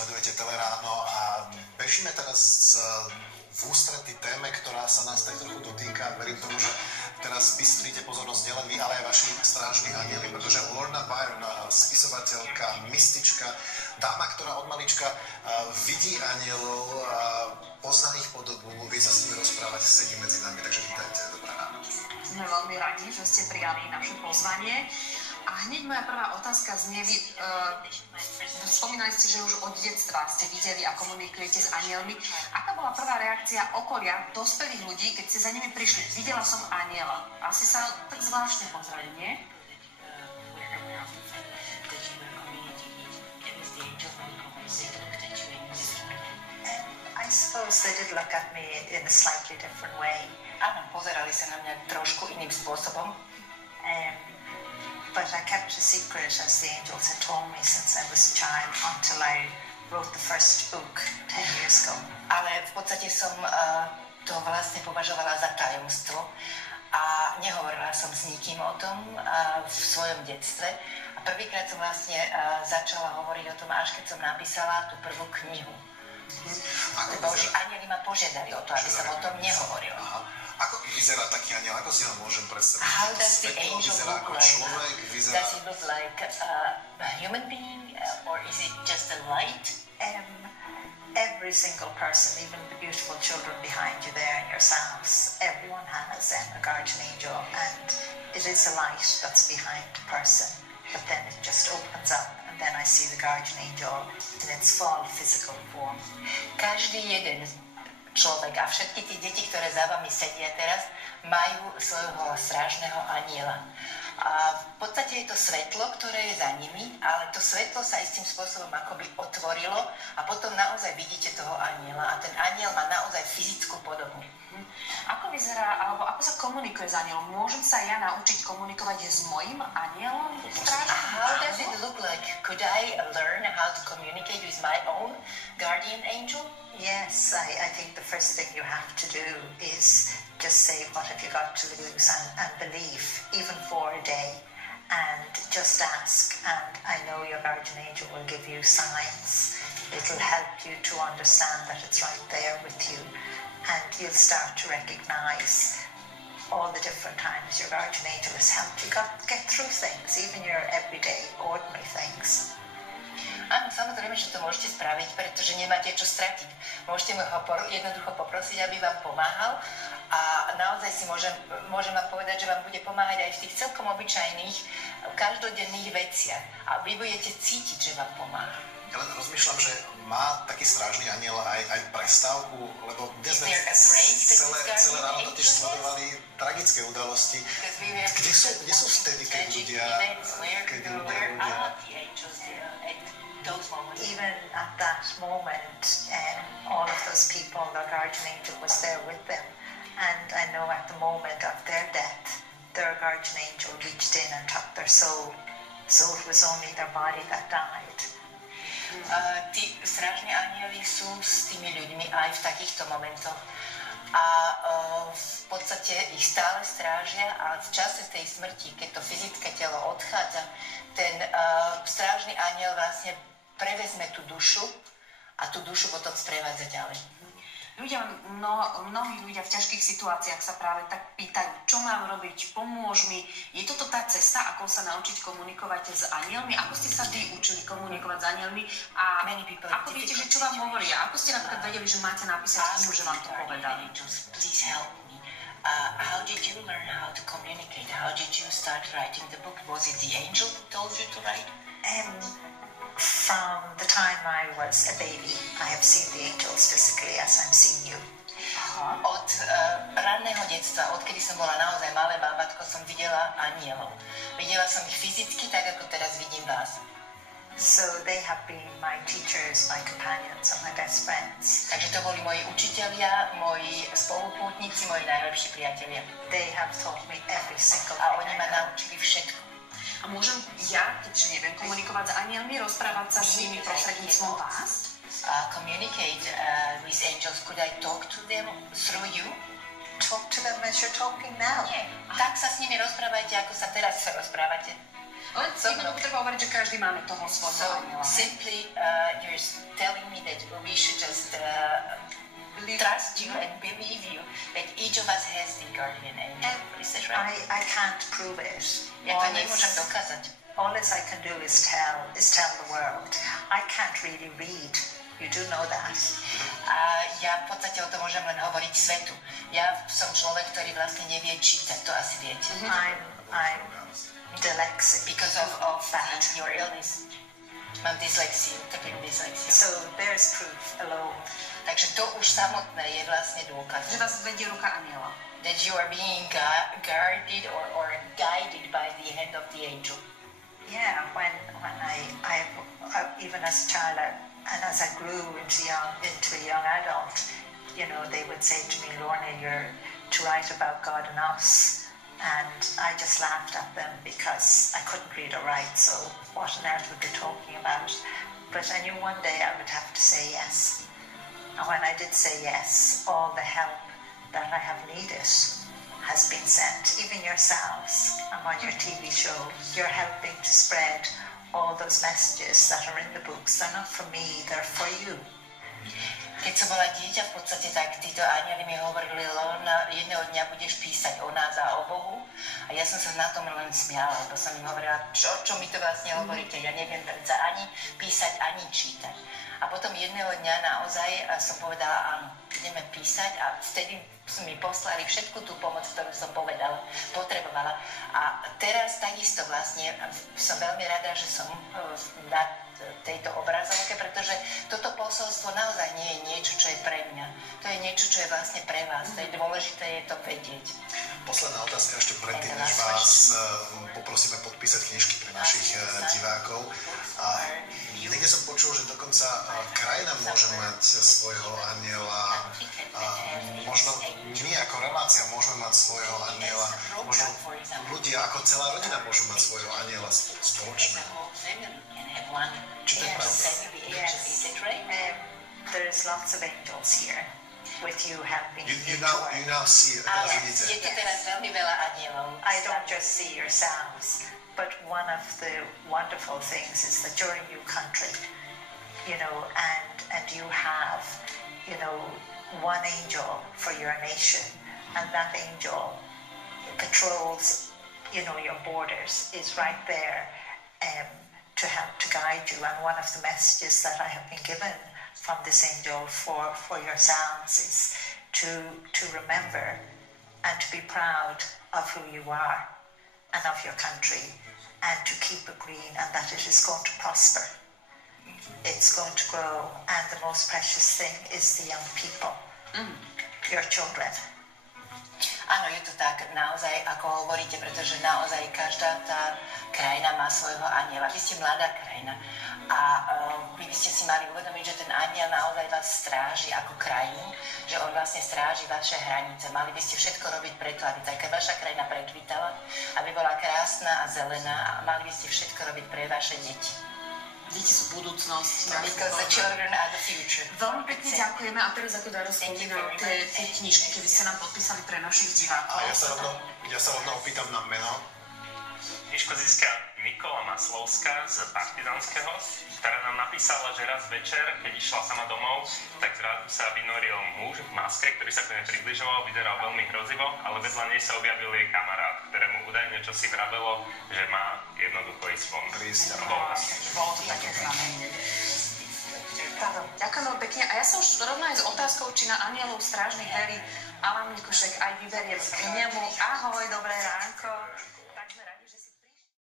sledujete Teleráno a bežíme teraz v ústrety téme, ktorá sa nás tak trochu dotýka. Verím tomu, že teraz bystríte pozornosť nielen vy, ale aj vaši strážni anjeli, pretože Lorna Byron, spisovateľka, mystička, dáma, ktorá od malička vidí anjelov, pozná ich podobu, vie sa s nimi rozprávať, sedí medzi nami, takže vítajte, dobré ráno. Sme veľmi radi, že ste prijali naše pozvanie. A hneď moja prvá otázka znie, spomínali ste, že už od detstva ste videli a komunikujete s anjelmi. Aká bola prvá reakcia okolia, dospelých ľudí, keď ste za nimi prišli? Videla som anjela. Asi sa tak zvláštne pozreli, nie? I suppose they did look at me in a slightly different way. Áno, pozerali sa na mňa trošku iným spôsobom. But I kept a secret, as the angels had told me since I was a child, until I wrote the first book 10 years ago. Ale v podstate som to vlastne považovala za tajomstvo a nehovorila som s nikým o tom v svojom detstve. A prvýkrát som vlastne začala hovoriť o tom, až keď som napísala tú prvú knihu. Lebo už anjeli ma požiadali o to, aby som o tom nehovorila. Ako vyzerá taký anjel? Ako si ho môžem predstaviť? How does the angel vyzerá look ako like? človek? Vyzerá... Does he look like a human being or is it just a light? Every single person, even the beautiful children behind you there in yourselves, everyone has a guardian angel, and it is a light that's behind the person, but then it just opens up, and then I see the guardian angel in its full physical form. Každý jeden človek a všetky tie deti, ktoré za vami sedia teraz, majú svojho strážneho anjela. A v podstate je to svetlo, ktoré je za nimi, ale to svetlo sa istým spôsobom akoby otvorilo a potom naozaj vidíte toho anjela a ten anjel má naozaj fyzickú podobu. Ako vyzerá, alebo ako sa komunikuje s anjelom? Môžem sa ja naučiť komunikovať s mojím anjelom? How does it look like? Could I learn how to communicate with my own guardian angel? Yes, I think the first thing you have to do is just say, what have you got to lose, and believe, even for a day, and just ask, and I know your guardian angel will give you signs. It'll help you to understand that it's right there with you, and you'll start to recognize all the different times your guardian angel has helped you get through things, even your everyday, ordinary things. Áno, samozrejme, že to môžete spraviť, pretože nemáte čo stratiť. Môžete ho jednoducho poprosiť, aby vám pomáhal a naozaj si môžem vám povedať, že vám bude pomáhať aj v tých celkom obyčajných, každodenných veciach a vy budete cítiť, že vám pomáha. Ja len rozmýšľam, že má taký strážny anjel aj prestávku, lebo dnes sme celé ráno totiž sledovali tragické udalosti. Kde sú vtedy, keď ľudia Even at that moment, all of those people, their guardian angel was there with them. And I know at the moment of their death, their guardian angel reached in and took their soul. So it was only their body that died. Tí strážni anjeli sú s tými ľuďmi aj v takýchto momentoch. A v podstate ich stále strážia a v čase tej smrti, keď to fyzické telo odchádza, ten strážny anjel vlastne prevezme tú dušu a tú dušu potom sprevádza ďalej. Mnohí ľudia v ťažkých situáciách sa práve tak pýtajú, čo mám robiť, pomôž mi. Je toto tá cesta, ako sa naučiť komunikovať s anjelmi? Ako ste sa vy učili komunikovať s anjelmi? A ako viete, že čo vám hovoria? Ako ste napríklad vedeli, že máte napísať knihu, že vám to povedali? Please help me. How did you learn how to communicate? How did you start writing the book? Was it the angel who told you to write? From the time I was a baby, I have seen the angels physically as I'm seeing you. Od ranného detstva, odkedy som bola naozaj malé bábatko, som videla anjelov. Videla som ich fyzicky, tak ako teraz vidím vás. So they have been my teachers, my companions, and my best friends. Takže to boli moji učitelia, moji spolupútnici, moji najlepší priatelia. They have taught me every single thing. A oni ma naučili všetko. A môžem ja, keďže neviem komunikovať s anjelmi, rozprávať sa s nimi prostredníctvom vás? Communicate with angels. Could I talk to them through you? Talk to them as you're talking now. Nie. Tak sa s nimi rozprávajte, ako sa teraz rozprávate. Ale jednoducho treba hovoriť, že každý máme toho svojho aniela. Simply you're telling me that we should just trust you and believe you that each of us has the guardian angel. Is that right? I can't prove it. Ja to nemôžem dokázať. All I can do is tell the world. I can't really read. You do know that. A ja v podstate o tom môžem len hovoriť svetu. Ja som človek, ktorý vlastne nevie čítať, to asi viete. I'm dyslexic because of that, your illness. Mám dyslexiu, trpím dyslexiu. So there's proof alone. Takže to už samotné je vlastne dôkaz. Že vás vedie ruka aniela. That you are being guarded or guided by the hand of the angel. Yeah, when I even as a child and as I grew into a young adult, you know, they would say to me, Lorna, you're to write about God and us. And I just laughed at them because I couldn't read or write, so what on earth would they be talking about? But I knew one day I would have to say yes. And when I did say yes, all the help that I have needed has been sent. Even yourselves, I'm on your TV show, you're helping to spread all those messages that are in the books. They're not for me, they're for you. Keď som bola dieťa, v podstate tak títo anjeli mi hovorili, Lorna, jedného dňa budeš písať o nás a o Bohu. A ja som sa na tom len smiala, lebo som im hovorila, čo mi to vlastne hovoríte, ja neviem predsa ani písať, ani čítať. A potom jedného dňa naozaj som povedala, áno, ideme písať a vtedy mi poslali všetku tú pomoc, ktorú som potrebovala. A teraz takisto vlastne som veľmi rada, že som na tejto obrazovke, pretože toto posolstvo naozaj nie je niečo, čo je pre mňa. To je niečo, čo je vlastne pre vás. To je dôležité, je to vedieť. Posledná otázka ešte predtým, než vás poprosíme podpísať knižky pre našich divákov. Niekde som počul, že dokonca krajina môže mať svojho anjela. Možno my ako relácia môžeme mať svojho anjela. Možno ľudia ako celá rodina môžu mať svojho anjela spoločne. Či to je pravda? Yes. There's lots of angels here with you helping You now see it. Je to teraz veľmi veľa anjelov. I don't just see yourselves, but one of the wonderful things is that you're a new country, you know, and you have, you know, one angel for your nation, and that angel patrols, you know, your borders, is right there to help to guide you. And one of the messages that I have been given from this angel for yourselves is to remember and to be proud of who you are and of your country, and to keep it green, and that it is going to prosper. It's going to grow, and the most precious thing is the young people, your children. Áno, je to tak naozaj, ako hovoríte, pretože naozaj každá tá krajina má svojho anjela. Vy ste mladá krajina a vy by ste si mali uvedomiť, že ten anjel naozaj vás stráži ako krajinu, že on vlastne stráži vaše hranice. Mali by ste všetko robiť preto, aby taká vaša krajina prekvitala, aby bola krásna a zelená, a mali by ste všetko robiť pre vaše deti. Deti sú budúcnosť. Because the children are the future. Veľmi pekne ďakujeme a teraz ako Daro spomínal tie knižky, keby ste nám podpísali pre našich divákov. A ja sa rovno opýtam na meno. Knižku získa Nikola Maslovská z Partizanského, ktorá nám napísala, že raz večer, keď išla sama domov, tak zrazu sa vynoril muž v maske, ktorý sa k nej približoval, vyzeral veľmi hrozivo, ale vedľa nej sa objavil jej kamarát, ktorému údajne čosi vravelo, že má jednoducho ísť von. Bolo to také znamenie. Ďakujem veľmi pekne. A ja sa už rovno aj s otázkou, či na anielov strážnych verí Alan Mikušek aj vyberiem k nemu. Ahoj, dobré ránko.